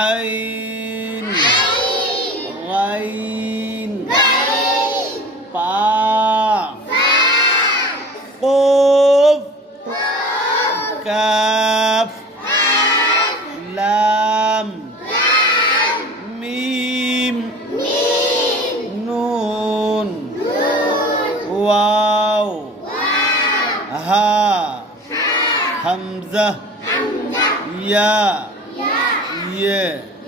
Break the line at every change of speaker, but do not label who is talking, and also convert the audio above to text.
عين غين فا قف كاف لام ميم نون واو ها همزه يا yeah. 耶。
Yeah.